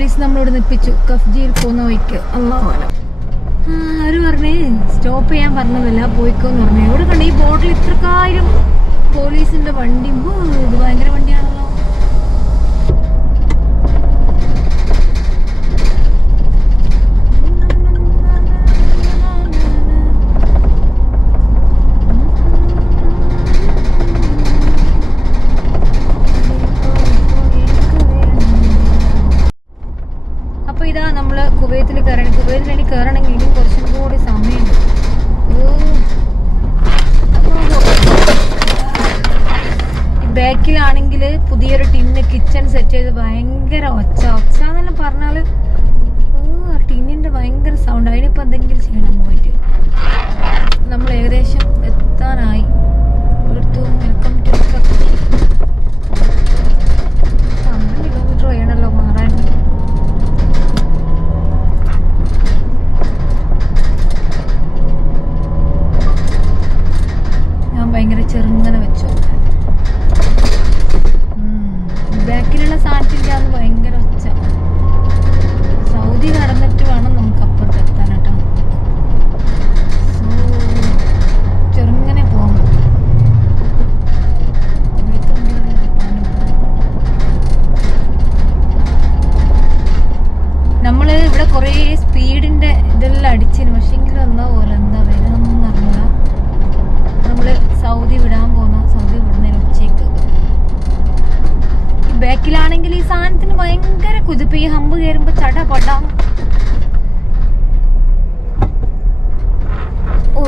Police നമ്മളോട് നിപ്പിച്ചു കഫ്ജിയിൽ പോകുന്ന വഴിക്ക്. അള്ളാഹുഅലം. ആര് പറഞ്ഞേ സ്റ്റോപ്പ് ചെയ്യാൻ പറഞ്ഞതല്ല, പോയിക്കോന്ന് പറഞ്ഞു. എവിടെ കണ്ട ഈ ബോർഡിൽ ഇത്രക്കാരും പോലീസിന്റെ വണ്ടി? ഇത് ഭയങ്കര വണ്ടിയാണല്ലോ. ഇതാ നമ്മള് കുവൈത്തിൽ കയറണം. കുവൈത്തിൽ എനിക്ക് കയറണമെങ്കിൽ ഇനിയും കുറച്ചും കൂടി സമയമുണ്ട്. ബാക്കിലാണെങ്കിൽ പുതിയൊരു ടിന്ന് കിച്ചൺ സെറ്റ് ചെയ്ത് ഭയങ്കര ഒച്ച എന്നെല്ലാം പറഞ്ഞാല് ടിന്നിന്റെ ഭയങ്കര സൗണ്ട്. അതിനിപ്പോ എന്തെങ്കിലും ചെയ്യണം പോയിട്ട്. നമ്മൾ ഏകദേശം എത്താനായി. വെൽക്കം ടു 12 കിലോമീറ്റർ വേണമല്ലോ മാറാൻ. ഭയങ്കര ചെറുങ്ങനെ വെച്ചു. ബാക്കിലുള്ള സാധനത്തിൻ്റെ അത് ഭയങ്കര ഒച്ച. സൗദി കടന്നിട്ട് വേണം നമുക്ക് അപ്പുറത്ത് എത്താൻ കേട്ടോ. ചെറുങ്ങനെ പോകാൻ പറ്റും. നമ്മള് ഇവിടെ കുറേ സ്പീഡിന്റെ ഇതെല്ലാം അടിച്ചിന്. പക്ഷെങ്കിലും എന്താ പോലെ എന്താ വേണമെന്ന് അറിഞ്ഞില്ല. നമ്മള് സൗദി വിടാൻ പോകുന്ന സൗദി വിടുന്നതിന് ഉച്ചയ്ക്ക്. ഈ ബാക്കിലാണെങ്കിൽ ഈ സാധനത്തിന് ഭയങ്കര കുതിപ്പ്. ഈ ഹമ്പ് കയറുമ്പോ ചടപടാം. ഓ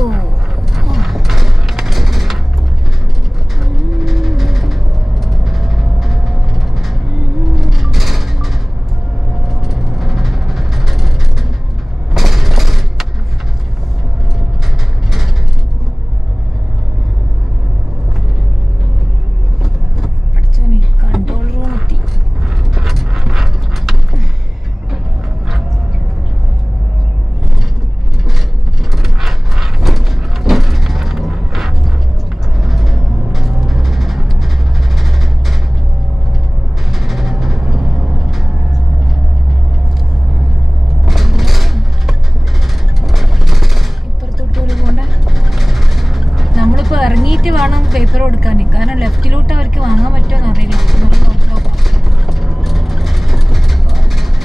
ഇറങ്ങിയിട്ട് വേണം പേപ്പർ കൊടുക്കാൻ. കാരണം ലെഫ്റ്റിലോട്ട് അവർക്ക് വാങ്ങാൻ പറ്റുമോ അറിയില്ല.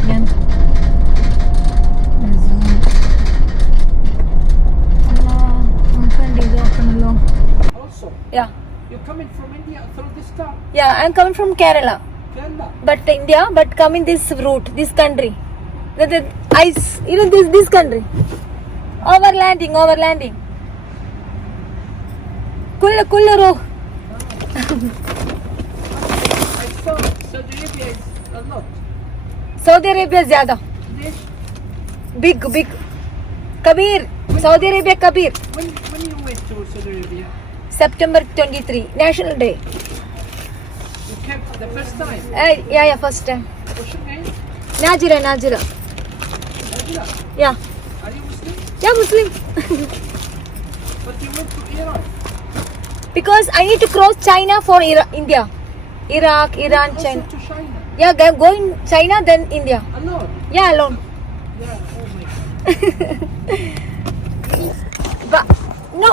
ഞാൻ നോക്കണ്ടേ ഇത് നോക്കണല്ലോ. Yeah, I'm coming from Kerala. But India, but come in this route, this country. The ice, this country. Overlanding. Kulla row. Saudi Arabia ज़्यादा. Big. Kabir. Saudi Arabia Kabir. When you went to Saudi Arabia? September 23, National Day. You came for the first time? Yeah, first time. What's your name? Najira. Najira? Yeah. Are you Muslim? Yeah, Muslim. But you went to Iran? Because I need to cross China for India. Iraq, Iran, China. To China? Yeah, go in China, then India. Alone? Yeah, alone. Yeah, oh my God. But no,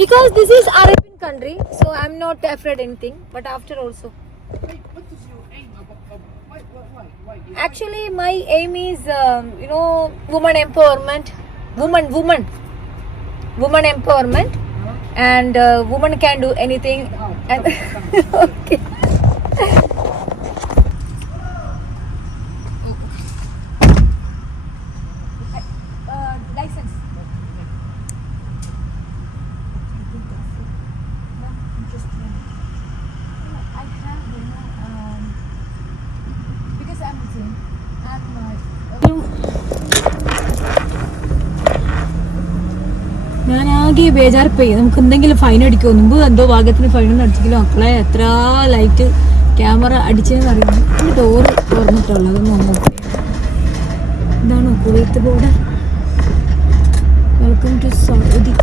because this is Arabian country, so I'm not afraid anything. But after also. Wait, what is your aim? Why? Actually, my aim is, woman empowerment. Woman empowerment. And woman can do anything. And okay. License. I have, because I'm Muslim. ഞാൻ ആകെ ബേജാറ് പോയി. നമുക്ക് എന്തെങ്കിലും fine അടിക്കുമോ? മുമ്പ് എന്തോ ഭാഗ്യത്തിന് ഫൈനൊന്നും അടിച്ചില്ല മക്കളെ. എത്ര ലൈറ്റ് ക്യാമറ അടിച്ചതെന്ന് അറിയാം. ഡോറ് തുറന്നിട്ടുള്ളത് നോക്കി. ഇതാണോ Kuwait board? Welcome to Saudi.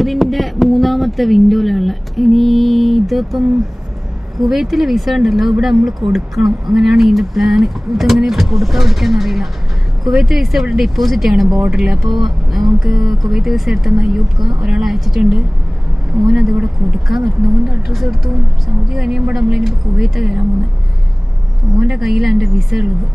സൗദിൻ്റെ 3ാമത്തെ വിൻഡോയിലുള്ള. ഇനി ഇതിപ്പം കുവൈത്തിലെ വിസ ഉണ്ടല്ലോ, ഇവിടെ നമ്മൾ കൊടുക്കണം. അങ്ങനെയാണ് ഇതിൻ്റെ പ്ലാൻ. ഇതെങ്ങനെ ഇപ്പോൾ കൊടുക്കാൻ പഠിക്കാൻ അറിയില്ല. കുവൈത്ത് വിസ ഇവിടെ ഡെപ്പോസിറ്റ് ആണ് ബോർഡറിൽ. അപ്പോൾ നമുക്ക് കുവൈത്ത് വിസ എടുത്തെന്ന് അയ്യൂബ്ക്ക് ഒരാൾ അയച്ചിട്ടുണ്ട്. ഓനത് ഇവിടെ കൊടുക്കാൻ നിർത്തുന്നു. ഓൻ്റെ അഡ്രസ്സ് എടുത്തു. സൗദി കഴിയുമ്പോൾ നമ്മളിനിപ്പോൾ കുവൈത്ത് കയറാൻ പോകുന്നത്. ഓൻ്റെ കയ്യിലാണ് എൻ്റെ വിസ ഉള്ളത്.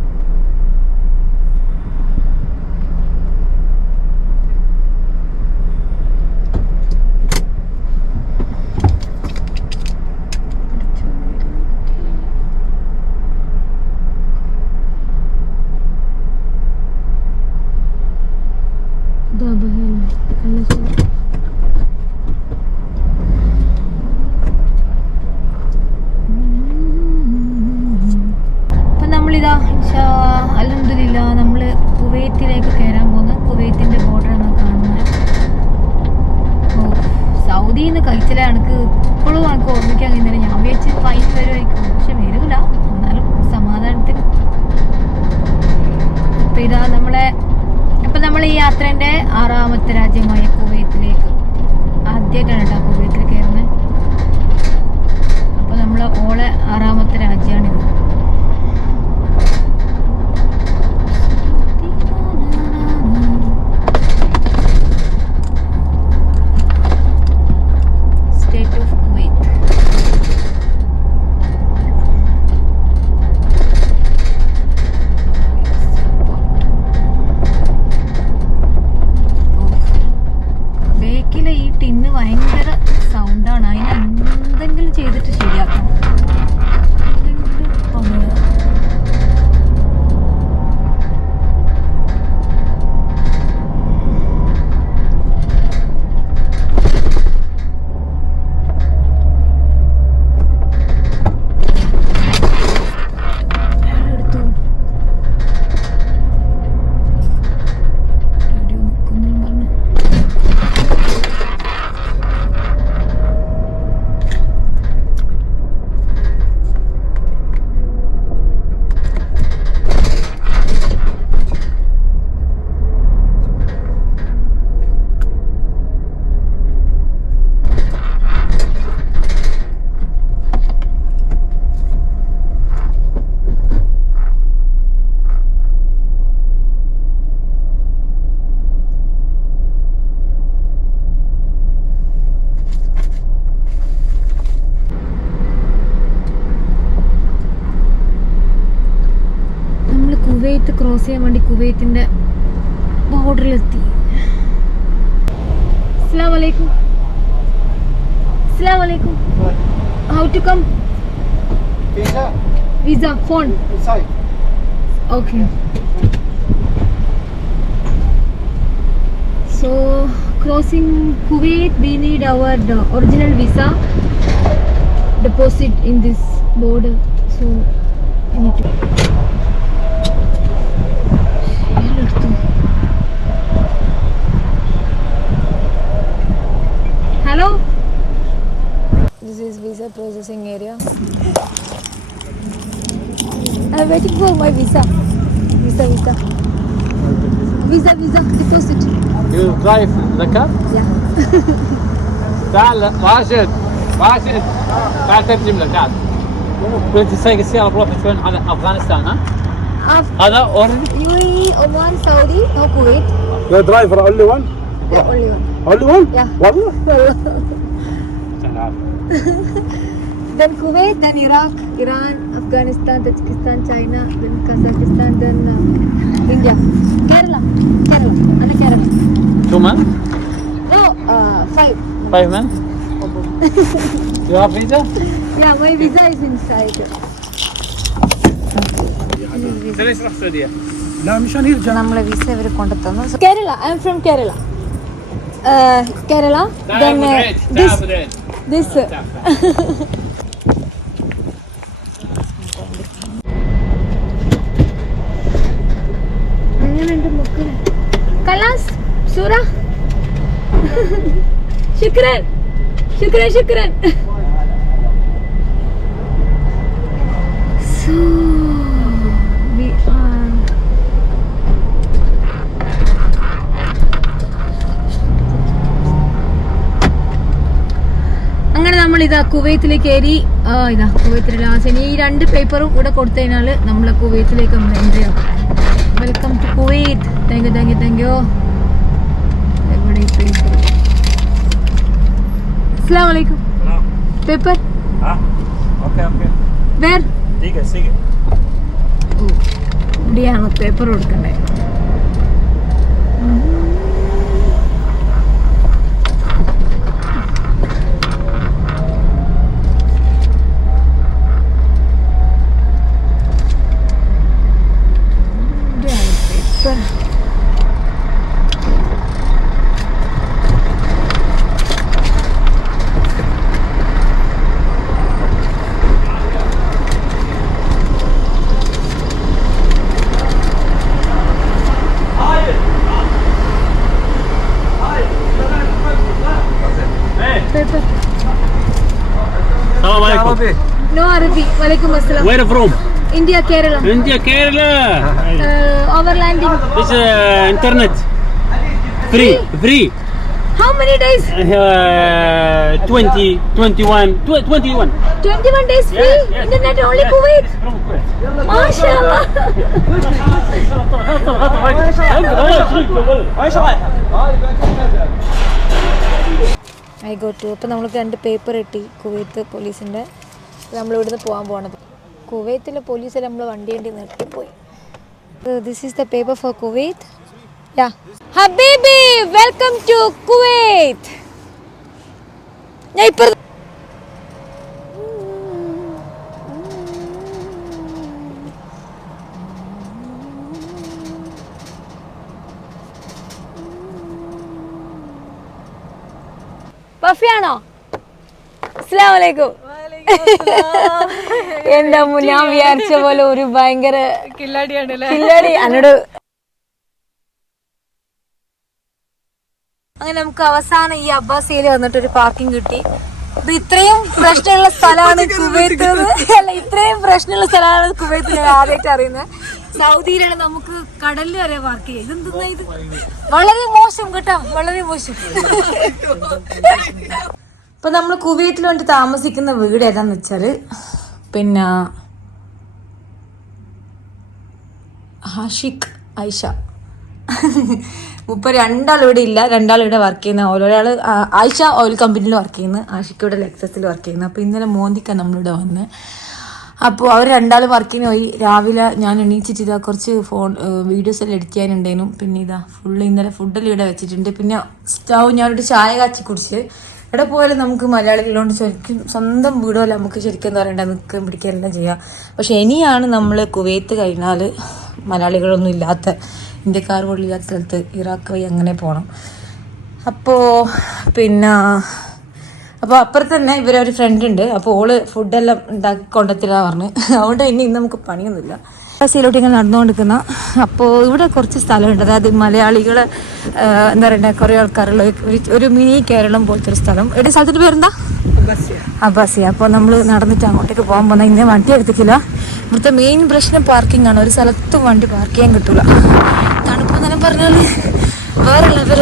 അപ്പം നമ്മളിതാ അൽഹംദുലില്ലാ നമ്മൾ കുവൈത്തിലേക്ക് കയറാൻ പോകുന്നത്. കുവൈത്തിൻ്റെ ബോർഡറാണ് കാണുന്നത്. സൗദിയിൽ നിന്ന് കഴിച്ചില്ല. എനിക്ക് ഇപ്പോഴും എനിക്ക് ഓർമ്മിക്കാൻ കഴിയുന്നില്ല. ഞാൻ വിചാരിച്ച് ഫൈൻ വരുമായിരിക്കും, പക്ഷെ വരില്ല. എന്നാലും സമാധാനത്തിന് അപ്പം ഇതാ നമ്മൾ ഈ യാത്രേൻ്റെ 6ാമത്തെ രാജ്യമായ കുവൈത്തിലേക്ക് ആദ്യമായിട്ടാണ് കേട്ടോ കുവൈത്തിൽ കയറുന്നത്. അപ്പോൾ നമ്മൾ ഓളെ 6ാമത്തെ രാജ്യമാണിത്. State of Kuwait. ഈ ടിന്ന് ഭയങ്കര സൗണ്ടാണ്. അതിന് എന്തെങ്കിലും ചെയ്തിട്ട് ശരിയാക്കണം. കുവൈത്ത് ക്രോസ് ചെയ്യാൻ വേണ്ടി കുവൈത്തിൻ്റെ ബോർഡറിലെത്തി. അസ്സലാമു അലൈക്കും. അസ്സലാമു അലൈക്കും. How to come? Visa. Phone. Inside. Okay. So crossing Kuwait, we need our original visa deposit in this border. So I need to. Hello. This is visa processing area. I'm waiting for my visa. Visa deposit. You drive the car? Yeah. تعال راشد تعال ترجم له تعال. كنت تسوق السيارة بروحك وين على أفغانستان ها؟ هذا أوريدي؟ UAE, Oman, Saudi, no Kuwait. Your driver only one? Yeah, only one. Only one? Yeah. Wallah. Then Kuwait, then Iraq, Iran, Afghanistan, Tajikistan, China, then Kazakhstan, then India. Kerala. Anna Kerala. 2 months? No, 5. 5 months? You have visa? Yeah, my visa is inside. ليش راح السعودية؟ لا مشان يرجع. നമ്മളെ visa ഇവർ കൊണ്ടുതന്നു. Kerala, I am from Kerala. Kerala. Then this. അങ്ങനെയുണ്ട് മുക്ക്. കലാസ് സൂറ. ശുക്രൻ. So we are കുവൈത്തിലേക്ക് കയറി. ഇതാ കുവൈത്തിലെ last. ഇനി ഈ 2 പേപ്പറും ഇവിടെ കൊടുത്തു കഴിഞ്ഞാൽ നമ്മളെ കുവൈത്തിലേക്ക് നമ്മൾ എൻട്രി ആവും. Welcome to Kuwait. Thank you thank you thank you. എവിടെ ഈ പേപ്പർ? അസ്സലാമു അലൈക്കും. പേപ്പർ വേർ ഇവിടെയാണോ പേപ്പർ കൊടുക്കണ്ടേ? No Arabic. Walaikum assalam. Where from? India, Kerala. India, Kerala. Overlanding. This internet. Free. How many days? 20, 21, 21. 21 days free. Yes. Internet only Kuwait. From Kuwait. MashaAllah. I go to. അപ്പോൾ നമ്മൾക്ക് 2 paper കിട്ടി Kuwait പോലീസിൻ്റെ. നമ്മളിവിടുന്ന് പോകാൻ പോകണത്. കുവൈത്തിലെ പോലീസിൽ നമ്മൾ വണ്ടി നിർത്തിപ്പോയി. This is the paper for Kuwait. യാ ഹബീബി, വെൽക്കം ടു കുവൈത്ത്. ഞാൻ ഇപ്പോൾ ബഫിയാണോ? അസ്സലാമു അലൈക്കും. എന്താ ഞാൻ വിചാരിച്ച പോലെ ഒരു ഭയങ്കര കില്ലാടി എന്നോട്. അങ്ങനെ നമുക്ക് അവസാനം ഈ അബ്ബാസിയിൽ വന്നിട്ട് ഒരു പാർക്കിംഗ് കിട്ടി. ഇത് ഇത്രയും പ്രശ്നമുള്ള സ്ഥലമാണ് കുവൈത്ത്. അല്ല, ഇത്രയും പ്രശ്നമുള്ള സ്ഥലമാണ് കുവൈത്ത് ഞാൻ ആദ്യമായിട്ട് അറിയുന്നത്. സൗദിയിലാണ് നമുക്ക് കടലിൽ വരെ പാർക്ക് ചെയ്യാം. ഇതെന്താ ഇത്? വളരെ മോശം കേട്ടോ, വളരെ മോശം. ഇപ്പൊ നമ്മൾ കുവൈത്തിൽ വേണ്ടി താമസിക്കുന്ന വീട് ഏതാന്ന് വെച്ചാല് പിന്നെ ഹാഷിഖ് ഐഷ. മുപ്പ 2 ആൾ ഇവിടെ ഇല്ല, 2 ആൾ ഇവിടെ വർക്ക് ചെയ്യുന്ന. ഒരാൾ ആയിഷ ഓയിൽ കമ്പനിയിൽ വർക്ക് ചെയ്യുന്നു, ആഷിഖ് ഇവിടെ ലെക്സസിൽ വർക്ക് ചെയ്യുന്നു. അപ്പോൾ ഇന്നലെ മോന്തിക്കാണ് നമ്മളിവിടെ വന്ന്. അപ്പോൾ അവർ 2 ആൾ വർക്കിന് പോയി. രാവിലെ ഞാൻ എണീച്ചിട്ട് ഇതാ കുറച്ച് വീഡിയോസ് എല്ലാം എഡിറ്റ് ചെയ്യാനുണ്ടായിരുന്നു. പിന്നെ ഇതാ ഇന്നലെ ഫുഡെല്ലാം ഇവിടെ വെച്ചിട്ടുണ്ട്. പിന്നെ ഞാനൊരു ചായ കാച്ചി കുടിച്ച്. ഇവിടെ പോയാലും നമുക്ക് മലയാളികളോട് ശരിക്കും സ്വന്തം വീടുമല്ല നമുക്ക് ശരിക്കും എന്താ പറയണ്ട, നിൽക്കുകയും പിടിക്കുകയെല്ലാം ചെയ്യാം. പക്ഷെ ഇനിയാണ് നമ്മൾ കുവൈത്ത് കഴിഞ്ഞാൽ മലയാളികളൊന്നും ഇല്ലാത്ത, ഇന്ത്യക്കാർ പോലും ഇല്ലാത്ത സ്ഥലത്ത് ഇറാഖ് വഴി അങ്ങനെ പോകണം. അപ്പോൾ അപ്പുറത്ത് തന്നെ ഇവരൊരു ഫ്രണ്ട് ഉണ്ട്. അപ്പോൾ ഓള് ഫുഡെല്ലാം ഉണ്ടാക്കി കൊണ്ടെത്തില്ല പറഞ്ഞു. അതുകൊണ്ട് ഇന്ന് നമുക്ക് പണിയൊന്നുമില്ല. സീലോട്ട് ഇങ്ങനെ നടന്നുകൊണ്ടിരിക്കുന്ന. അപ്പോൾ ഇവിടെ കുറച്ച് സ്ഥലമുണ്ട്, അതായത് മലയാളികൾ എന്താ പറയുക കുറേ ആൾക്കാരുള്ള ഒരു മിനി കേരളം പോലത്തെ ഒരു സ്ഥലം. എവിടെ സ്ഥലത്തിൻ്റെ പേരെന്താ? അബ്ബാസിയ. അപ്പോൾ നമ്മൾ നടന്നിട്ട് അങ്ങോട്ടേക്ക് പോകാൻ പോകുന്നത്. ഇന്ന് വണ്ടി എടുത്തിട്ടില്ല. ഇവിടുത്തെ മെയിൻ പ്രശ്നം പാർക്കിംഗ് ആണ്. ഒരു സ്ഥലത്തും വണ്ടി പാർക്ക് ചെയ്യാൻ കിട്ടില്ല. തണുപ്പെന്നെല്ലാം പറഞ്ഞാൽ വേറെ ലെവൽ.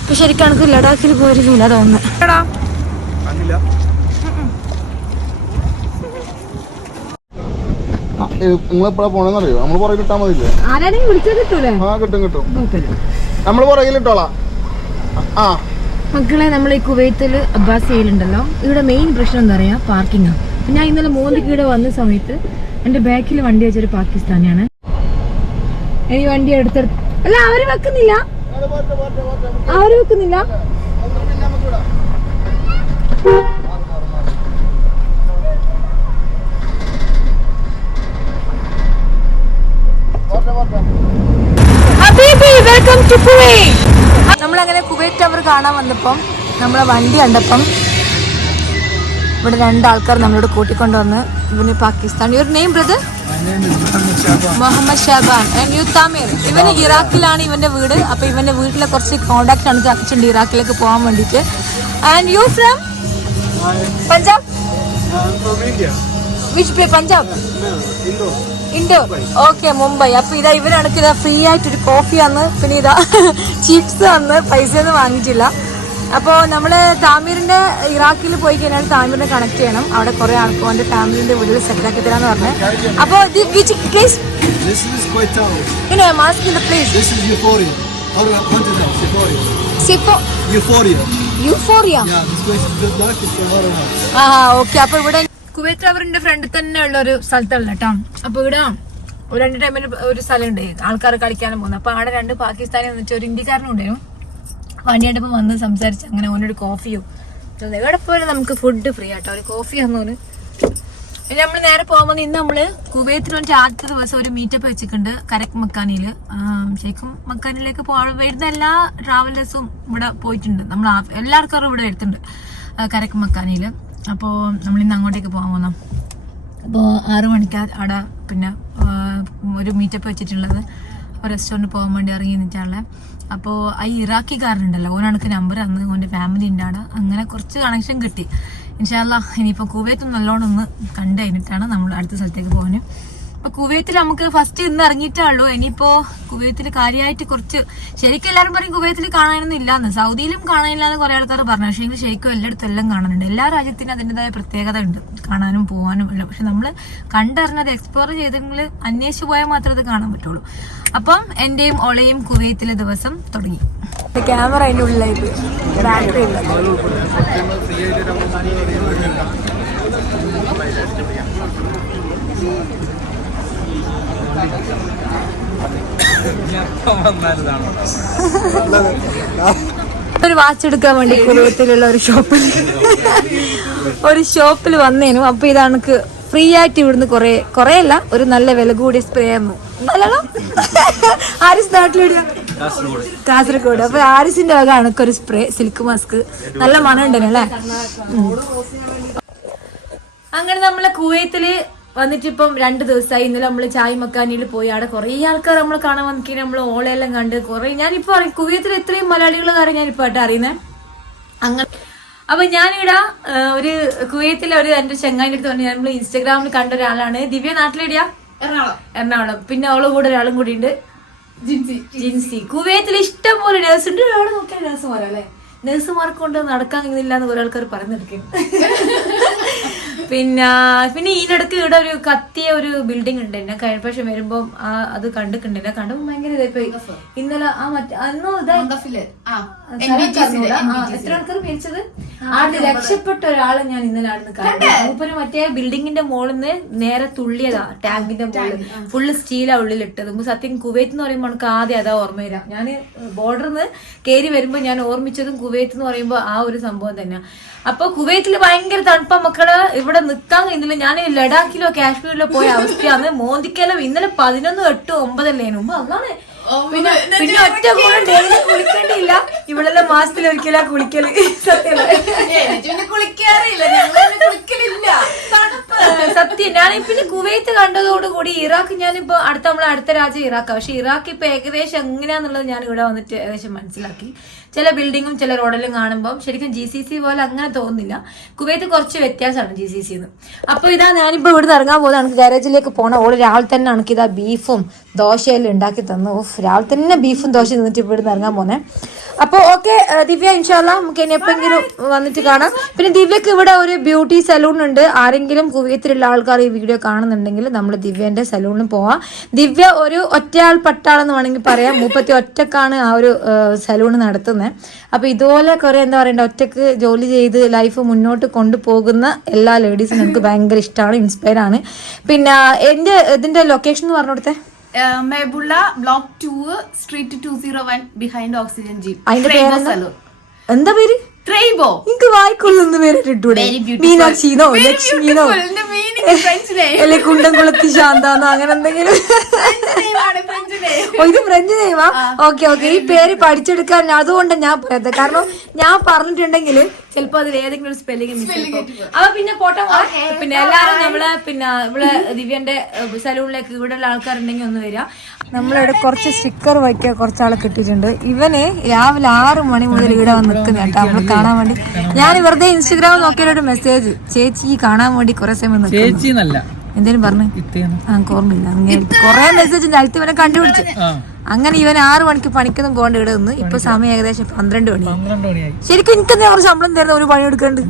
ഇപ്പം ശരിക്കും എനിക്ക് ലഡാക്കിൽ പോയൊരു ഫീലാ തോന്നുന്നത്. നിങ്ങളെപ്പോഴാ പോണെന്നറിയോ? നമ്മൾ പുറകിൽ ഇട്ടാൽ മതില്ലേ? ആരാണെങ്കിൽ വിളിച്ചാൽ കിട്ടൂലേ? ആ കിട്ടും. നമ്മൾ പുറകിൽ ഇട്ടോളാം. മക്കളെ, നമ്മൾ ഈ കുവൈത്തിൽ അബ്ബാസിയയിലുണ്ടല്ലോ, ഇവിടെ മെയിൻ പ്രശ്നം എന്താ പറയാ, പാർക്കിംഗ് ആണ്. ഞാൻ ഇന്നലെ മോന്തിക്ക് ഇവിടെ വന്ന സമയത്ത് എന്റെ ബാക്കിൽ വണ്ടി വെച്ചൊരു പാകിസ്ഥാനിയാണ്. ഈ വണ്ടി എടുത്തെടുത്ത് അല്ല, അവര് വെക്കുന്നില്ല. നമ്മളങ്ങനെ കുവൈറ്റ് ടവർ കാണാൻ വന്നപ്പം നമ്മളെ വണ്ടി കണ്ടപ്പം ഇവിടെ 2 ആൾക്കാർ നമ്മളോട് കൂട്ടിക്കൊണ്ടുവന്ന്. ഇവന് Pakistan. Your name brother? Muhammad Shaban and you Thamir. ഇവന് ഇറാഖിലാണ് ഇവന്റെ വീട്. അപ്പൊ ഇവന്റെ വീട്ടിലെ കുറച്ച് കോണ്ടാക്ട് ആണ് ചാക്കിച്ചിട്ടുണ്ട് ഇറാഖിലേക്ക് പോകാൻ വേണ്ടിട്ട്. And you from Punjab? Which play? Punjab? Indo. Okay, Mumbai. അപ്പൊ ഇതാ ഇവരാണ് ഇതാ ഫ്രീ ആയിട്ടൊരു കോഫി വന്ന്, പിന്നെ ഇതാ ചിപ്സ് വന്ന്. പൈസ ഒന്നും വാങ്ങിയിട്ടില്ല. അപ്പോൾ നമ്മൾ താമീറിന്റെ ഇറാഖിൽ പോയി കഴിഞ്ഞാൽ താമീറിനെ കണക്ട് ചെയ്യണം. അവിടെ കുറെ ആൾക്കും അവന്റെ ഫാമിലിന്റെ വീട്ടിൽ സെറ്റിലാക്കി തരാന്ന് പറഞ്ഞു. അപ്പോൾ പ്ലീസ് പ്ലീസ് യൂഫോറിയ. ആ ഓക്കെ. അപ്പൊ ഇവിടെ കുവൈറ്റ് അവറിന്റെ ഫ്രണ്ട് തന്നെ ഉള്ള ഒരു സ്ഥലത്തുള്ള കേട്ടോ. അപ്പൊ ഇവിടെ ഒരു 2 ടൈമിന് ഒരു സ്ഥലം ഉണ്ട് ആൾക്കാർ കളിക്കാനും പോകുന്നത്. അപ്പൊ അവിടെ 2 പാകിസ്ഥാനി വന്നിട്ട് ഒരു ഇന്ത്യക്കാരനും ഉണ്ടായിരുന്നു. വണ്ടിയായിട്ടിപ്പം വന്ന് സംസാരിച്ച് അങ്ങനെ ഓനൊരു കോഫിയോ എവിടെ പോയാലും നമുക്ക് ഫുഡ് ഫ്രീ ആട്ടോ. ഒരു കോഫി തന്നോന്. നമ്മൾ നേരെ പോകുമ്പോൾ ഇന്ന് നമ്മള് കുവൈത്തിൽ വന്നിട്ട് ആദ്യത്തെ ദിവസം ഒരു മീറ്റപ്പ് വെച്ചിട്ടുണ്ട് കരക് മക്കാനിയില്. ശരിക്കും മക്കാനിലേക്ക് വരുന്ന എല്ലാ ട്രാവലേഴ്സും ഇവിടെ പോയിട്ടുണ്ട്. നമ്മൾ എല്ലാ ആൾക്കാരും ഇവിടെ വരുത്തുണ്ട് കരക് മക്കാനിയില്. അപ്പോൾ നമ്മളിന്ന് അങ്ങോട്ടേക്ക് പോകാൻ പോകുന്നു. അപ്പോൾ 6 മണിക്ക് അവിടെ പിന്നെ ഒരു മീറ്റപ്പ് വെച്ചിട്ടുള്ളത് റെസ്റ്റോറൻറ്റ് പോകാൻ വേണ്ടി ഇറങ്ങി നിന്നിട്ടാണല്ലേ. അപ്പോൾ ഈ ഇറാഖിക്കാരനുണ്ടല്ലോ ഓനാൾക്ക് നമ്പർ തന്ന് ഓൻ്റെ ഫാമിലി ഉണ്ട് അവിടെ. അങ്ങനെ കുറച്ച് കണക്ഷൻ കിട്ടി. ഇൻഷാ അല്ലാ ഇനിയിപ്പോൾ കുവൈത്ത് നല്ലോണം ഒന്ന് കണ്ടു കഴിഞ്ഞിട്ടാണ് നമ്മൾ അടുത്ത സ്ഥലത്തേക്ക് പോകാൻ. അപ്പോൾ കുവൈത്തിൽ നമുക്ക് ഫസ്റ്റ് ഇന്ന് ഇറങ്ങിയിട്ടേ ഉള്ളൂ. ഇനിയിപ്പോൾ കുവൈത്തിൽ കാര്യമായിട്ട് കുറച്ച് ശരിക്കും എല്ലാവരും പറയും കുവൈത്തിൽ കാണാനൊന്നും ഇല്ലാന്ന്. സൗദിയിലും കാണാനില്ലാന്ന് കുറേ ആൾക്കാർ പറഞ്ഞു. പക്ഷേ എങ്കിൽ ശരിക്കും എല്ലായിടത്തും എല്ലാം കാണാനുണ്ട്. എല്ലാ രാജ്യത്തിനും അതിൻ്റെതായ പ്രത്യേകത ഉണ്ട് കാണാനും പോകാനും എല്ലാം. പക്ഷെ നമ്മൾ കണ്ടറിഞ്ഞത് എക്സ്പ്ലോർ ചെയ്തെങ്കിൽ അന്വേഷിച്ച് പോയാൽ മാത്രമേ അത് കാണാൻ പറ്റുള്ളൂ. അപ്പം എന്റെയും ഓളയും കുവൈത്തിലെ ദിവസം തുടങ്ങി. ക്യാമറ അതിൻ്റെ ഉള്ളിലായിട്ട് ബാറ്ററി ഇല്ല. ഒരു വാച്ച് എടുക്കാൻ വേണ്ടി കുവൈത്തിലുള്ള ഒരു ഷോപ്പിൽ വന്നേനു. അപ്പൊ ഇതാണ് ഫ്രീ ആയിട്ട് ഇവിടുന്ന് കൊറേ അല്ല ഒരു നല്ല വില കൂടിയ സ്പ്രേ ആയിരുന്നു. നല്ലല്ലോ. ആരിസ് നാട്ടിലിടുക കാസർഗോഡ്. അപ്പൊ ആരിസിന്റെ വകയാണ് ഒരു സ്പ്രേ സിൽക്ക് മാസ്ക്. നല്ല മണം ഉണ്ടല്ലോ അല്ലേ. അങ്ങനെ നമ്മളെ കുവൈത്തില് വന്നിട്ട് ഇപ്പം 2 ദിവസമായി. ഇന്നലെ നമ്മള് ചായ് മക്കാനിയിൽ പോയി. അവിടെ കുറെ ആൾക്കാർ നമ്മളെ കാണാൻ വന്നിട്ട് നമ്മള് ഓളയെല്ലാം കണ്ട് കുറെ. ഞാനിപ്പോ അറിയാം കുവൈത്തിൽ ഇത്രയും മലയാളികളെ കാര്യം ഞാനിപ്പോ ആയിട്ട് അറിയുന്നേ. അങ്ങനെ അപ്പൊ ഞാനിവിടെ ഒരു കുവൈത്തിലെ ഒരു എന്റെ ചെങ്ങായിന്റെ അടുത്ത് പറഞ്ഞു. നമ്മൾ ഇൻസ്റ്റാഗ്രാമിൽ കണ്ട ഒരാളാണ് ദിവ്യ. നാട്ടിലെവിടെയാ? എറണാകുളം. പിന്നെ അവളെ കൂടെ ഒരാളും കൂടി ഉണ്ട് ജിൻസി. കുവൈത്തിൽ ഇഷ്ടം പോലെ നേഴ്സ് ഉണ്ട്. അവിടെ നോക്കിയാൽ നേഴ്സുമാരാ അല്ലെ. നേഴ്സുമാർക്ക് കൊണ്ട് നടക്കാൻ കഴിയുന്നില്ല എന്ന് കുറെ ആൾക്കാർ പറഞ്ഞെടുക്കും. പിന്നെ ഇതിനിടക്ക് ഇവിടെ ഒരു കത്തിയ ഒരു ബിൽഡിംഗ് ഉണ്ട്. എന്നെ കഴിഞ്ഞ പ്രാവശ്യം വരുമ്പോ അത് കണ്ടിട്ടുണ്ടില്ല. കണ്ടപ്പോ ഭയങ്കര ഇതായിപ്പോയി. ഇന്നലെ എത്ര ആൾക്കാർ മരിച്ചത്. ആദ്യം രക്ഷപ്പെട്ട ഒരാളെ ഞാൻ ഇന്നലെ ആടുന്ന് കണ്ടു. മൂപ്പര് മറ്റേ ബിൽഡിങ്ങിന്റെ മുകളിൽ നേരെ തുള്ളിയതാ. ടാങ്കിന്റെ മുകളിൽ ഫുള്ള് സ്റ്റീലാ ഉള്ളിലിട്ടത്. സത്യം കുവൈത്ത് എന്ന് പറയുമ്പോൾ നമുക്ക് ആദ്യം അതാ ഓർമ്മ വരാം. ഞാൻ ബോർഡറിൽ നിന്ന് കയറി വരുമ്പോ ഞാൻ ഓർമ്മിച്ചതും കുവൈത്ത് എന്ന് പറയുമ്പോ ആ ഒരു സംഭവം തന്നെ. അപ്പൊ കുവൈത്തിൽ ഭയങ്കര തണുപ്പ മക്കള്. ഇവിടെ നിക്കാൻ കഴിയുന്നില്ല. ഞാൻ ലഡാക്കിലോ കാശ്മീരിലോ പോയ അവസ്ഥയാണ്. മോന്തിക്കലം ഇന്നലെ 11:08-9 അതാണ്. പിന്നെ ഒറ്റ കൂടെ ഡെയിലി കുളിക്കേണ്ടിയില്ല. ഇവിടെല്ലാം മാസത്തിലൊരിക്കലാ കുളിക്കല്. സത്യം. ഞാൻ പിന്നെ കുവൈത്ത് കണ്ടതോടുകൂടി ഇറാഖ് ഞാനിപ്പോ അടുത്ത രാജ്യം ഇറാഖാ. പക്ഷെ ഇറാഖ് ഇപ്പൊ ഏകദേശം എങ്ങനെയാന്നുള്ളത് ഞാൻ ഇവിടെ വന്നിട്ട് ഏകദേശം മനസ്സിലാക്കി. ചില ബിൽഡിങ്ങും ചില റോഡിലും കാണുമ്പോൾ ശരിക്കും GCC പോലെ അങ്ങനെ തോന്നുന്നില്ല. കുവൈത്ത് കുറച്ച് വ്യത്യാസമാണ് GCC-ന്ന്. അപ്പൊ ഇതാ ഞാനിപ്പോ ഇവിടുന്ന് ഇറങ്ങാൻ പോകുന്നത്. എനിക്ക് ഗാരേജിലേക്ക് പോകണം. ഓള് രാവിലെ തന്നെ എനിക്കിതാ ബീഫും ദോശയെല്ലാം ഉണ്ടാക്കി തന്നു. രാവിലെ തന്നെ ബീഫും ദോശ നിന്നിട്ട് ഇവിടുന്ന് ഇറങ്ങാൻ പോകുന്നത്. അപ്പൊ ഓക്കെ ദിവ്യ, ഇൻഷാല്ലാ നമുക്ക് ഇനി എപ്പോഴെങ്കിലും വന്നിട്ട് കാണാം. പിന്നെ ദിവ്യക്ക് ഇവിടെ ഒരു ബ്യൂട്ടി സലൂൺ ഉണ്ട്. ആരെങ്കിലും കുവൈത്തിലുള്ള ആൾക്കാർ ഈ വീഡിയോ കാണുന്നുണ്ടെങ്കിൽ നമ്മൾ ദിവ്യന്റെ സലൂണിൽ പോവാം. ദിവ്യ ഒരു ഒറ്റയാൾ പട്ടാളെന്ന് വേണമെങ്കിൽ പറയാം. 30 ഒറ്റക്കാണ് ആ ഒരു സലൂൺ നടത്തുന്നത്. അപ്പൊ ഇതുപോലെ കുറെ എന്താ പറയണ്ട ഒറ്റക്ക് ജോലി ചെയ്ത് ലൈഫ് മുന്നോട്ട് കൊണ്ടുപോകുന്ന എല്ലാ ലേഡീസിനും എനിക്ക് ഭയങ്കര ഇഷ്ടമാണ്, ഇൻസ്പയർ ആണ്. പിന്നെ ഇതിന്റെ ലൊക്കേഷൻ എന്ന് പറഞ്ഞു കൊടുത്തേ. Mahboula block 2 street 201 behind oxygen jeep. അതിന്റെ പേര് എന്താ പേര്? ട്രെയ്ബോ. എനിക്ക് വായിക്കൊള്ളുന്ന പേരിട്ടൂടെ? മീനാക്ഷിന്നോ ലക്ഷ്മിന്നോ അല്ലെ കുണ്ടംകുളത്തി ശാന്താന്നോ അങ്ങനെ എന്തെങ്കിലും? ഇത് ഫ്രഞ്ച് നെയ്മാ? ഓക്കെ. ഈ പേര് പഠിച്ചെടുക്കാൻ അതുകൊണ്ട് ഞാൻ പറയാത്തത്. കാരണം ഞാൻ പറഞ്ഞിട്ടുണ്ടെങ്കിൽ ചിലപ്പോ അതിൽ ഏതെങ്കിലും ഒരു സ്പെല്ലിംഗ് മിസ്റ്റേക്ക്. അപ്പൊ പിന്നെ പോട്ടെ. പിന്നെ എല്ലാരും നമ്മളെ പിന്നെ ഇവിടെ ദിവ്യന്റെ സലൂണിലേക്ക് ഇവിടെയുള്ള ആൾക്കാരുണ്ടെങ്കിൽ ഒന്ന് വരിക. നമ്മളിവിടെ കുറച്ച് സ്റ്റിക്കർ വയ്ക്കുക കുറച്ചാളെ കിട്ടിയിട്ടുണ്ട്. ഇവന് രാവിലെ 6 മണി മുതൽ ഇവിടെ വന്ന് നിൽക്കുന്ന കേട്ടോ നമ്മൾ കാണാൻ വേണ്ടി. ഞാൻ വെറുതെ ഇൻസ്റ്റഗ്രാമിൽ നോക്കിയൊരു മെസ്സേജ്, ചേച്ചി കാണാൻ വേണ്ടി കുറെ സമയം എന്തേലും പറഞ്ഞു ഓർമ്മയില്ല. അങ്ങനെ കൊറേ മെസ്സേജ് ഉണ്ട്. അടുത്ത് ഇവനെ കണ്ടുപിടിച്ചു. അങ്ങനെ ഇവൻ 6 മണിക്ക് പണിക്കൊന്നും പോകേണ്ട ഇവിടെ നിന്ന്. ഇപ്പൊ സമയം ഏകദേശം 12 മണിയായി. ശരിക്കും എനിക്കെന്താ ഒരു ശമ്പളം തരുന്ന ഒരു പണി എടുക്കണ്ട്.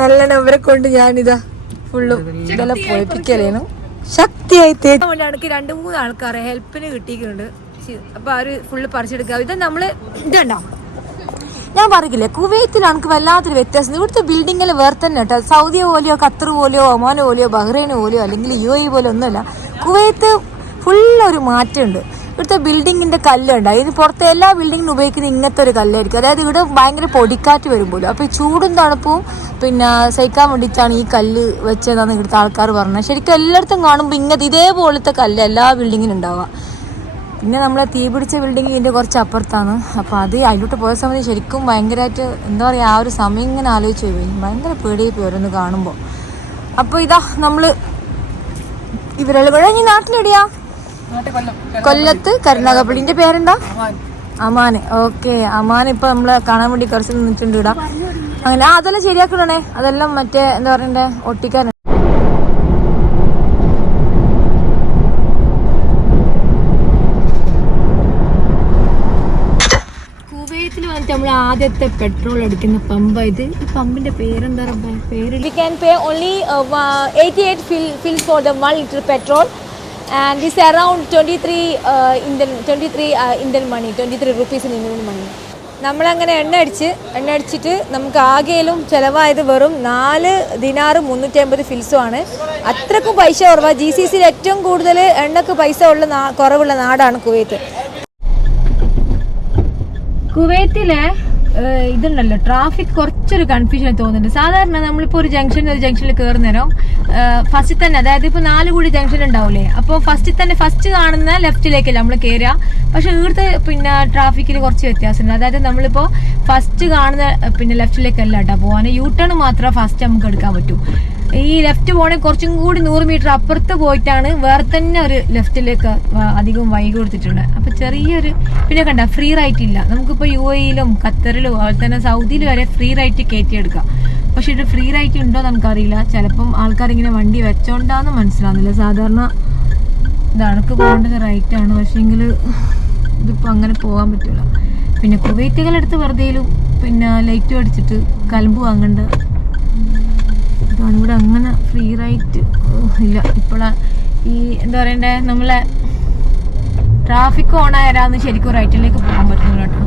നല്ല ഇവരെ കൊണ്ട് ഞാനിതാ ഫുള്ളും ഇതെല്ലാം പൊളിപ്പിക്കലേനും ശക്തിയായി തേക്ക് 2-3 ആൾക്കാരെ ഹെൽപ്പിന് കിട്ടിയിട്ടുണ്ട്. അപ്പൊ അവര് ഫുള്ള് പറിച്ചെടുക്കുക. ഇത് നമ്മള് ഇതുണ്ടോ ഞാൻ പറയില്ലേ, കുവൈത്തിലാണ് വല്ലാത്തൊരു വ്യത്യാസം. ഇവിടുത്തെ ബിൽഡിങ്ങിൽ വേറെ തന്നെ കേട്ടോ. സൗദി പോലെയോ ഖത്തർ പോലെയോ ഒമാൻ പോലെയോ ബഹ്റൈൻ പോലെയോ അല്ലെങ്കിൽ UAE പോലെയോ ഒന്നുമല്ല. കുവൈത്ത് ഫുള്ളൊരു മാറ്റമുണ്ട്. ഇവിടുത്തെ ബിൽഡിങ്ങിന്റെ കല്ലുണ്ട്. ഇതിന് പുറത്തെ എല്ലാ ബിൽഡിങ്ങിനും ഉപയോഗിക്കുന്ന ഇങ്ങനത്തെ ഒരു കല്ലായിരിക്കും. അതായത് ഇവിടെ ഭയങ്കര പൊടിക്കാറ്റ് വരും പോലും. അപ്പോൾ ഈ ചൂടും തണുപ്പും പിന്നെ സഹിക്കാൻ വേണ്ടിയിട്ടാണ് ഈ കല്ല് വെച്ചതെന്നാണ് ഇവിടുത്തെ ആൾക്കാർ പറഞ്ഞത്. ശരിക്കും എല്ലായിടത്തും കാണുമ്പോൾ ഇങ്ങനത്തെ ഇതേപോലത്തെ കല്ല് എല്ലാ ബിൽഡിങ്ങിനും ഉണ്ടാവുക. പിന്നെ നമ്മളെ തീ പിടിച്ച ബിൽഡിങ് ഇതിൻ്റെ കുറച്ച് അപ്പുറത്താണ്. അപ്പോൾ അത് അതിലോട്ട് പോയ സമയത്ത് ശരിക്കും ഭയങ്കരമായിട്ട് എന്താ പറയുക, ആ ഒരു സമയം ഇങ്ങനെ ആലോചിച്ച് പോയി. ഭയങ്കര പേടിയായി പോയി ഓരോന്ന് കാണുമ്പോൾ. അപ്പോൾ ഇതാ നമ്മൾ ഇവരെല്ലാം ഇവിടെ ഇനി നാട്ടിലെവിടെയാ? കൊല്ലത്ത് കരുനാഗപ്പള്ളിന്റെ പേരെന്താ? അമാന്. ഓക്കെ, അമാൻ ഇപ്പൊ നമ്മളെ കാണാൻ വേണ്ടി കുറച്ച് നിന്നിട്ടുണ്ട് ഇടാ. അങ്ങനെ അതെല്ലാം ശരിയാക്കണേ. അതെല്ലാം മറ്റേ എന്താ പറയണ്ടേ ഒട്ടിക്കാൻ. കുവൈത്തിൽ വന്നിട്ട് നമ്മൾ ആദ്യത്തെ പെട്രോൾ അടിക്കുന്ന പമ്പ്. ഇത് ഈ പമ്പിന്റെ പേരെന്താ പേര്? We can pay only 88 fills for the 1 liter petrol. And it's around 23 Indian money, 23 rupees in Indian money. നമ്മളങ്ങനെ എണ്ണ അടിച്ചിട്ട് നമുക്ക് ആകെയിലും ചിലവായത് വെറും 4 ദിനാറ് 350 ഫിൽസും ആണ്. അത്രക്കും പൈസ കുറവാണ്. GCCയിൽ ഏറ്റവും കൂടുതൽ എണ്ണക്ക് പൈസ കുറവുള്ള നാടാണ് കുവൈത്ത്. കുവൈത്തിലെ ഇതുണ്ടല്ലോ ട്രാഫിക് കുറച്ചൊരു കൺഫ്യൂഷൻ തോന്നുന്നുണ്ട്. സാധാരണ നമ്മളിപ്പോൾ ഒരു ജംഗ്ഷനിൽ കയറുന്നേരം ഫസ്റ്റിൽ തന്നെ, അതായത് ഇപ്പോൾ 4 കൂടി ജംഗ്ഷൻ ഉണ്ടാവില്ലേ, അപ്പോൾ ഫസ്റ്റ് കാണുന്ന ലെഫ്റ്റിലേക്കല്ല നമ്മൾ കയറുക. പക്ഷെ ഇവിടുത്തെ പിന്നെ ട്രാഫിക്കിൽ കുറച്ച് വ്യത്യാസമുണ്ട്. അതായത് നമ്മളിപ്പോൾ ഫസ്റ്റ് കാണുന്ന പിന്നെ ലെഫ്റ്റിലേക്കല്ല കേട്ടോ പോകാൻ. ടേൺ മാത്രമേ ഫസ്റ്റ് നമുക്ക് എടുക്കാൻ പറ്റൂ. ഈ ലെഫ്റ്റ് പോകണേ കുറച്ചും കൂടി 100 മീറ്റർ അപ്പുറത്ത് പോയിട്ടാണ് വേറെ തന്നെ ഒരു ലെഫ്റ്റിലേക്ക് അധികം വൈകി കൊടുത്തിട്ടുണ്ട്. അപ്പോൾ ചെറിയൊരു പിന്നെ കണ്ട ഫ്രീ റൈറ്റ് ഇല്ല. നമുക്കിപ്പോൾ UAEയിലും ഖത്തറിലും അതുപോലെ തന്നെ സൗദിയിൽ വരെ ഫ്രീ റൈറ്റ് കയറ്റിയെടുക്കാം. പക്ഷെ ഇത് ഫ്രീ റൈറ്റ് ഉണ്ടോ നമുക്കറിയില്ല. ചിലപ്പം ആൾക്കാരിങ്ങനെ വണ്ടി വെച്ചോണ്ടാന്ന് മനസ്സിലാവുന്നില്ല. സാധാരണ ഇതണക്ക് പോകേണ്ടത് റൈറ്റാണ്, പക്ഷേങ്കിൽ ഇതിപ്പോൾ അങ്ങനെ പോകാൻ പറ്റില്ല. പിന്നെ കുവൈറ്റുകളെടുത്ത് വെറുതെയിലും പിന്നെ ലൈറ്റും അടിച്ചിട്ട് കലമ്പ് വാങ്ങണ്ട. ഇതാണ് ഇവിടെ അങ്ങനെ ഫ്രീ റൈറ്റ് ഇല്ല. ഇപ്പോഴാണ് ഈ എന്താ പറയണ്ടേ, നമ്മളെ ട്രാഫിക് ഓൺ ആയാലാന്ന് ശരിക്കും റൈറ്റിലേക്ക് പോകാൻ പറ്റുന്നില്ല കേട്ടോ.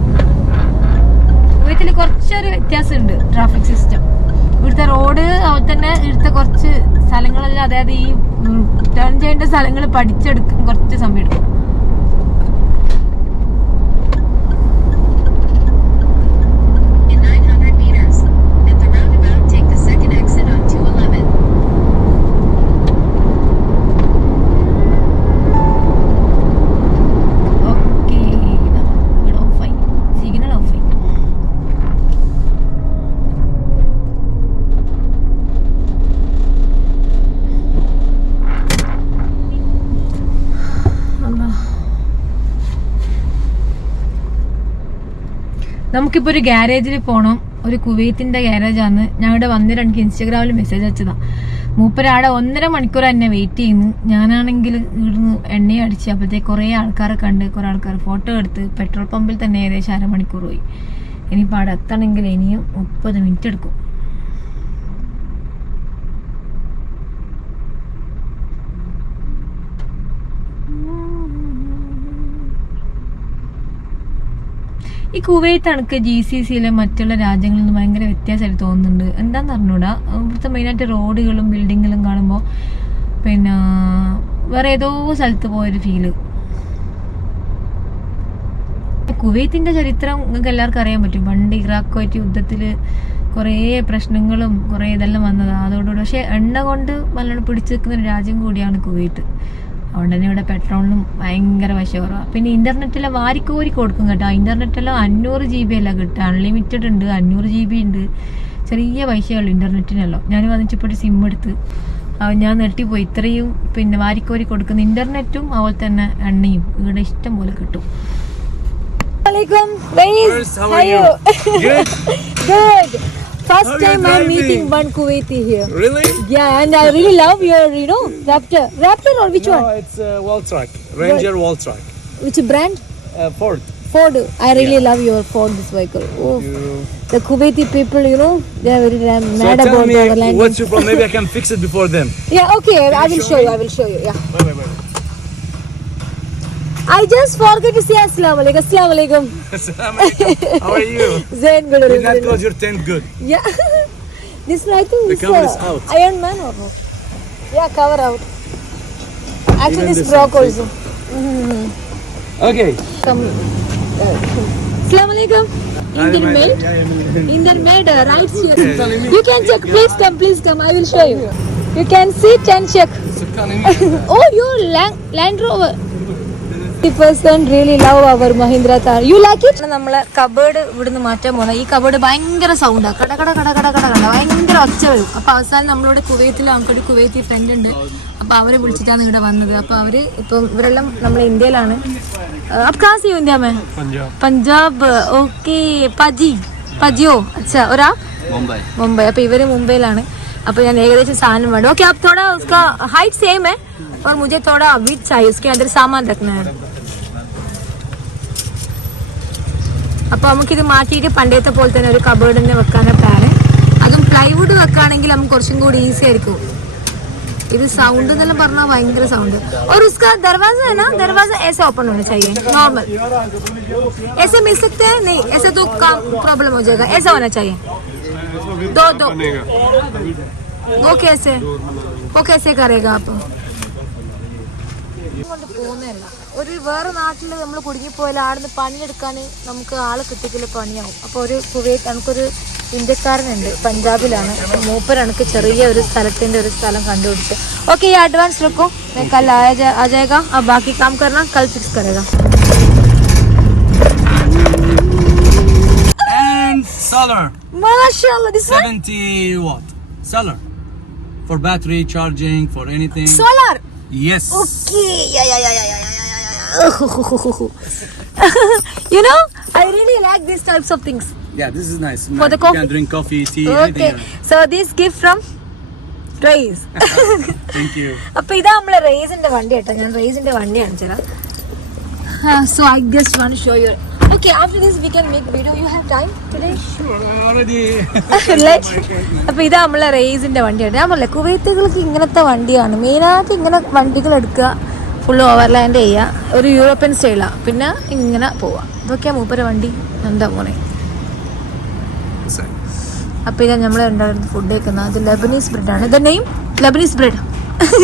കുവൈത്തിൽ കുറച്ചൊരു വ്യത്യാസമുണ്ട് ട്രാഫിക് സിസ്റ്റം. ഇവിടുത്തെ റോഡ് അതുപോലെ തന്നെ ഇവിടുത്തെ കുറച്ച് സ്ഥലങ്ങളെല്ലാം, അതായത് ഈ ടേൺ ചെയ്യേണ്ട സ്ഥലങ്ങൾ പഠിച്ചെടുക്കും കുറച്ച് സമയം എടുക്കും. നമുക്കിപ്പോൾ ഒരു ഗ്യാരേജിൽ പോകണം. ഒരു കുവൈത്തിൻ്റെ ഗ്യാരേജാണ്. ഞാൻ ഇവിടെ വന്നിട്ട് എനിക്ക് ഇൻസ്റ്റാഗ്രാമിൽ മെസ്സേജ് അയച്ചതാണ്. മൂപ്പരാടെ 1.5 മണിക്കൂർ എന്നെ വെയിറ്റ് ചെയ്യുന്നു. ഞാനാണെങ്കിൽ ഇവിടുന്ന് എണ്ണയും അടിച്ച് അപ്പോഴത്തേക്ക് കുറേ ആൾക്കാരെ കണ്ട്, കുറേ ആൾക്കാർ ഫോട്ടോ എടുത്ത് പെട്രോൾ പമ്പിൽ തന്നെ ഏകദേശം 1/2 മണിക്കൂർ പോയി. ഇനിയിപ്പോൾ അവിടെ എത്തണമെങ്കിൽ ഇനിയും 30 മിനിറ്റ് എടുക്കും. ഈ കുവൈത്ത് അണക്ക് GCCയിലെ മറ്റുള്ള രാജ്യങ്ങളിൽ നിന്ന് ഭയങ്കര വ്യത്യാസമായിട്ട് തോന്നുന്നുണ്ട്. എന്താണെന്ന് അറിഞ്ഞൂടാ. ഇവിടുത്തെ മെയിനായിട്ട് റോഡുകളും ബിൽഡിങ്ങുകളും കാണുമ്പോൾ പിന്നെ വേറെ ഏതോ സ്ഥലത്ത് പോയൊരു ഫീല്. കുവൈത്തിൻ്റെ ചരിത്രം നിങ്ങൾക്ക് എല്ലാവർക്കും അറിയാൻ പറ്റും. പണ്ട് ഇറാഖുമായിട്ട് യുദ്ധത്തിൽ കുറേ പ്രശ്നങ്ങളും കുറേ ഇതെല്ലാം വന്നതാണ് അതോടുകൂടി. പക്ഷേ എണ്ണ കൊണ്ട് നല്ലോണം പിടിച്ചു നിൽക്കുന്ന ഒരു രാജ്യം കൂടിയാണ് കുവൈത്ത്. അതുകൊണ്ട് തന്നെ ഇവിടെ പെട്രോളിനും ഭയങ്കര പൈസ കുറവാണ്. പിന്നെ ഇൻ്റർനെറ്റെല്ലാം വാരിക്കോരി കൊടുക്കും കേട്ടോ. ഇൻ്റർനെറ്റെല്ലാം 500 GB അല്ല കിട്ടുക. അൺലിമിറ്റഡ് ഉണ്ട്, 500 GB ഉണ്ട്. ചെറിയ പൈസയുള്ളൂ ഇൻ്റർനെറ്റിനെല്ലാം. ഞാൻ വന്നിട്ട് ഇപ്പോൾ ഒരു സിം എടുത്ത് ഞാൻ നെട്ടിപ്പോയി. ഇത്രയും പിന്നെ വാരിക്കോരി കൊടുക്കുന്ന ഇൻ്റർനെറ്റും അതുപോലെ തന്നെ എണ്ണയും ഇവിടെ ഇഷ്ടം പോലെ കിട്ടും. Good. First How time you I'm driving? meeting one Kuwaiti here. Really? Yeah, and I really love your, Raptor. Raptor or which No, one? it's wall track. Ranger wall track. Which brand? Ford. Ford. I really love your Ford, this vehicle. Oh, the Kuwaiti people, they are very mad So tell about me our language. what's your problem? Maybe I can fix it before them. Yeah, okay, I will show you. I will show you. Yeah. Bye. I just forgot to say Assalamu alaikum. Assalamu alaikum. Assalamu alaikum. How are you? Zain good. Did not close your tent good. Yeah. This I think The this cover is out. Iron Man or no? Yeah, cover out. Actually, Even this this frock one, also. Okay. Come. Assalamu alaikum. Indian maid. Indian maid rights here. You can check. Please come. I will show you. You can sit and check. Oh, your Land Rover. 50% really love our Mahindra Thar. You like it? നമ്മളെ cupboard ഇവിടുന്ന് മാറ്റാൻ പോകുന്നത്. ഈ cupboard ഭയങ്കര സൗണ്ടാണ്. കട ഭയങ്കര ഒച്ച വരും. അപ്പൊ അവസാനം നമ്മളോട് കുവൈത്തിൽ നമുക്കൊരു കുവൈത്തി ഫ്രണ്ട് ഉണ്ട്. അപ്പൊ അവരെ വിളിച്ചിട്ടാണ് ഇവിടെ വന്നത്. അപ്പൊ അവര് ഇപ്പം ഇവരെല്ലാം നമ്മളെ ഇന്ത്യയിലാണ്. आप कहाँ से हो इंडिया में? पंजाब. ओके. പജിയോ अच्छा और आप? മുംബൈ. അപ്പൊ ഇവര് മുംബൈയിലാണ്. അപ്പൊ ഞാൻ ഏകദേശം സാധനം വേണ്ട. ഓക്കെ आप थोड़ा उसका हाइट सेम है और मुझे थोड़ा विड्थ चाहिए. उसके अंदर सामान रखना है. അപ്പൊ നമുക്കിത് മാറ്റിയിട്ട് പണ്ടത്തെ പോലെ തന്നെ ഒരു കബേർഡ് തന്നെ വെക്കാനാണ് പ്ലാന്. അതും പ്ലൈവുഡ് വെക്കുകയാണെങ്കിൽ നമുക്ക് കുറച്ചും കൂടി ഈസി ആയിരിക്കും. ഇത് സൗണ്ട് എന്നെല്ലാം പറഞ്ഞാൽ ഭയങ്കര സൗണ്ട്. और उसका दरवाजा है ना, दरवाजा ऐसे ओपन होना चाहिए नॉर्मल. ऐसे मिल सकते हैं नहीं, ऐसे तो काम प्रॉब्लम हो जाएगा. ऐसा होना चाहिए. दो वो कैसे करेगा आप? കൊണ്ട് പോകുന്നതല്ല. ഒരു വേറെ നാട്ടിൽ നമ്മൾ കുടുങ്ങിപ്പോയാൽ ആടുന്ന് പണിയെടുക്കാൻ നമുക്ക് ആള് കിട്ടിക്കല് പണിയാവും. അപ്പോൾ ഒരു കുവൈറ്റ് നമുക്കൊരു ഇന്ത്യക്കാരനുണ്ട്, പഞ്ചാബിലാണ്. മൂപ്പർ എനിക്ക് ചെറിയ ഒരു സ്ഥലത്തിന്റെ ഒരു സ്ഥലം കണ്ടുപിടിച്ച്. ഓക്കെ ये एडवांस रखो, मैं कल आ जाएगा. अब बाकी काम करना कल फिक्स करेगा. And solar. माशाल्लाह, this one 70 watt. Solar. For battery charging, for anything. solar. Yes. Okay, yeah. I really like these types of things. Yeah, this is nice. For the You coffee? can drink coffee, tea, Okay, anything. so this gift from Raise. Thank you. അപ്പൊ ഇതാ നമ്മളെ റേസിന്റെ വണ്ടി കേട്ടോ. ഞാൻ റേസിന്റെ വണ്ടി കാണിച്ചതാ. So I just want to show you. Okay, after this we can make video. You have time today? Sure, I'm already. അപ്പൊ ഇതാ നമ്മളെ റേസിന്റെ വണ്ടിയാണ്. ഞാൻ പറഞ്ഞില്ലേ കുവൈത്തുകൾക്ക് ഇങ്ങനത്തെ വണ്ടിയാണ് മെയിനായിട്ട്. ഇങ്ങനെ വണ്ടികൾ എടുക്കുക, ഫുള്ള് ഓവർലാൻഡ് ചെയ്യുക, ഒരു യൂറോപ്യൻ സ്റ്റൈലാണ്, പിന്നെ ഇങ്ങനെ പോവാ. ഇതൊക്കെയാ മൂപ്പര വണ്ടി. എന്താ മോനെ. അപ്പോൾ ഇതാ നമ്മൾ രണ്ടാളും ഫുഡ് കഴിക്കുന്നത്. അത് ലെബനീസ് ബ്രെഡാണ്. ഇത് നെയിം ലെബനീസ് ബ്രെഡ്.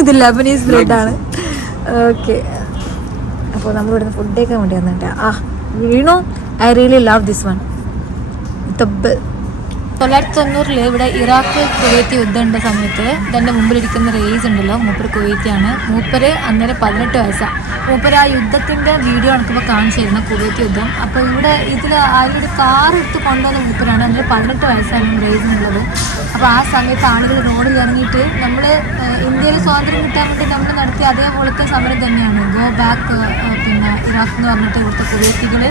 ഇത് ലെബനീസ് ബ്രെഡാണ്. ഓക്കെ, അപ്പോൾ നമ്മളിവിടുന്ന് ഫുഡ് കഴിക്കാൻ വേണ്ടി വന്നിട്ട് I really love this one. 1990 ഇവിടെ ഇറാഖ് കുവൈറ്റ് യുദ്ധമുണ്ട സമയത്ത് ഇതിൻ്റെ മുമ്പിലിരിക്കുന്ന റേസ് ഉണ്ടല്ലോ, മൂപ്പർ കുവൈറ്റിയാണ്. മൂപ്പര് അന്നേരം 18 വയസ്സാണ്. മൂപ്പര് ആ യുദ്ധത്തിൻ്റെ വീഡിയോ എനിക്കിപ്പോൾ കാണിച്ചു തരുന്ന കുവൈറ്റ് യുദ്ധം. അപ്പോൾ ഇവിടെ ഇതിൽ ആരൊരു കാർ എടുത്ത് കൊണ്ടുവന്ന മൂപ്പരാണ്. അതിൽ 18 വയസ്സാണ് റേസിനുള്ളത്. അപ്പോൾ ആ സമയത്ത് ആളുകൾ റോഡിൽ ഇറങ്ങിയിട്ട് നമ്മൾ ഇന്ത്യയിൽ സ്വാതന്ത്ര്യം കിട്ടാൻ വേണ്ടി നമ്മൾ നടത്തിയ അതേപോലത്തെ സമരം തന്നെയാണ്. ഗോ ബാക്ക് പിന്നെ ഇറാഖ് എന്ന് പറഞ്ഞിട്ട് ഇവിടുത്തെ കുവൈറ്റികൾ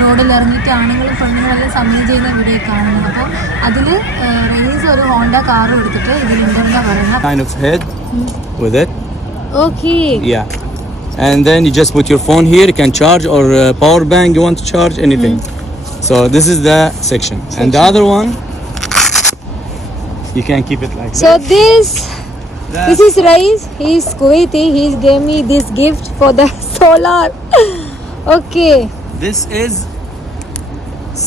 റോഡിൽ ഇറങ്ങിയിട്ട് ആണുങ്ങളും പെണ്ണുങ്ങളെല്ലാം സമരം ചെയ്യുന്ന വീഡിയോ കാണുന്നത്. അപ്പോൾ അതിൽ റേസ് ഒരു ഹോണ്ട കാറും എടുത്തിട്ട് ഇതിലുണ്ടെന്നാ പറയുന്നത്. Kind of head with it. Okay. Yeah. And then you just put your phone here. You can charge or power bank you want to charge anything. So this is the section. And the other one, you can keep it like So this. this is Rais. He's Kuwaiti. He gave me this gift for the solar. Okay. This is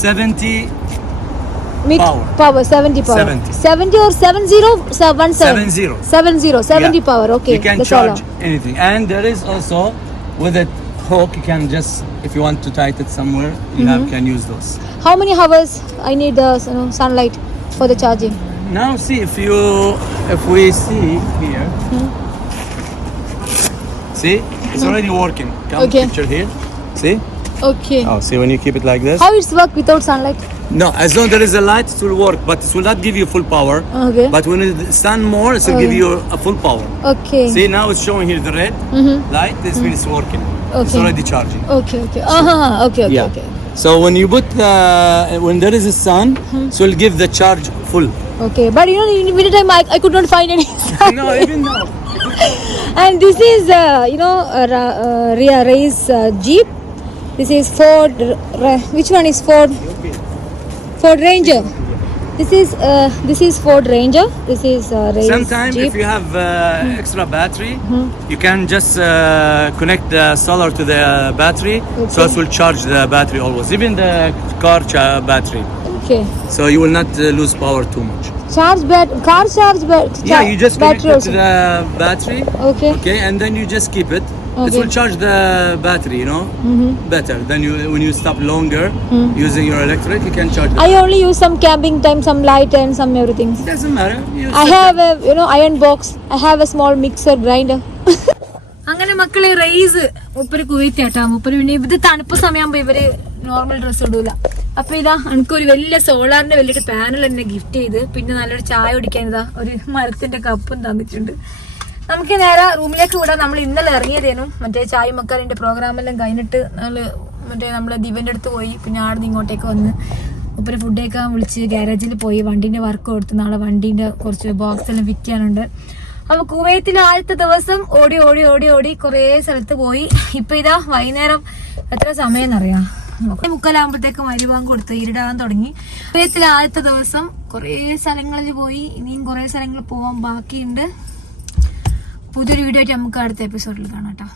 70 Power 70 power. 70 or 70 17 70 Yeah. power. Okay. You can the charge solar. anything. And there is also with a hook you can just, if you want to tighten it somewhere, you can use those. How many hours I need the sunlight for the charging? Now see if we see here. See, it's already working. Come Okay. picture here. See? Okay. Oh, see when you keep it like this. How it's work without sunlight? No, as long as there is a light, it will work, but it will not give you full power. Okay. But when it sun more, it will give you a full power. Okay. See, now it's showing here the red light. This means it's working. It's Okay. already charging. Okay. Okay. Okay. Yeah. Okay. So when you put when there is a sun, so it'll give the charge full. Okay, but you know, in the winter time I could not find any. No, even now. And this is Ria Ray's Jeep. This is Ford. Which one is Ford? Ford Ranger. This is Ford Ranger. This is Ray's Sometimes Jeep. if you have extra battery, you can just connect the solar to the battery, so it will charge the battery always, even the car battery. Okay. So you will not lose power too much. Car charge Yeah, you just connect battery it to the battery. Okay. Okay, and then you just keep it. It Okay. will charge the battery, you know, better. Then when you stop longer using your electric, you can charge. I only use some camping time, some light and some everything. It doesn't matter. I have a iron box. I have a small mixer grinder. അങ്ങനെ മക്കളെ rice മുപ്പര് കുവൈത്താട്ടാ. മുപ്പര് പിന്നെ ഇത് തണുപ്പ് സമയമാകുമ്പോ ഇവര് normal dress ഇടൂല. അപ്പൊ ഇതാ എനിക്കൊരു വലിയ സോളാറിന്റെ വലിയൊരു പാനൽ എന്നെ ഗിഫ്റ്റ് ചെയ്ത്, പിന്നെ നല്ലൊരു ചായ കുടിക്കാൻ ഇതാ ഒരു മരത്തിന്റെ കപ്പും തന്നിട്ടുണ്ട്. നമുക്ക് നേരെ റൂമിലേക്ക് വിടാം. നമ്മൾ ഇന്നലെ ഇറങ്ങിയതേനും മറ്റേ ചായ മക്കാലിന്റെ പ്രോഗ്രാമെല്ലാം കഴിഞ്ഞിട്ട് നമ്മളെ ദിവന്റെ അടുത്ത് പോയി, പിന്നെ അവിടെ നിന്ന് ഇങ്ങോട്ടേക്ക് വന്ന് മുപ്പര് ഫുഡ് കഴിക്കാൻ വിളിച്ച് ഗ്യാരേജിൽ പോയി വണ്ടീന്റെ വർക്ക് കൊടുത്ത് നാളെ വണ്ടീന്റെ കുറച്ച് ബോക്സ് എല്ലാം ഫിറ്റ് ചെയ്യാനുണ്ട്. അപ്പൊ കുവൈത്തിൽ ആദ്യത്തെ ദിവസം ഓടി ഓടി ഓടി ഓടി കുറേ സ്ഥലത്ത് പോയി. ഇപ്പൊ ഇതാ വൈകുന്നേരം എത്ര സമയം എന്നറിയാം, 3:45 മരുവാൻ കൊടുത്ത് ഇരുടാൻ തുടങ്ങി. കുവൈത്തിൽ ആദ്യത്തെ ദിവസം കുറേ സ്ഥലങ്ങളിൽ പോയി, ഇനിയും കുറേ സ്ഥലങ്ങൾ പോവാൻ ബാക്കിയുണ്ട്. പുതിയൊരു വീഡിയോ ആയിട്ട് നമുക്ക് അടുത്ത എപ്പിസോഡിൽ കാണാം കേട്ടോ.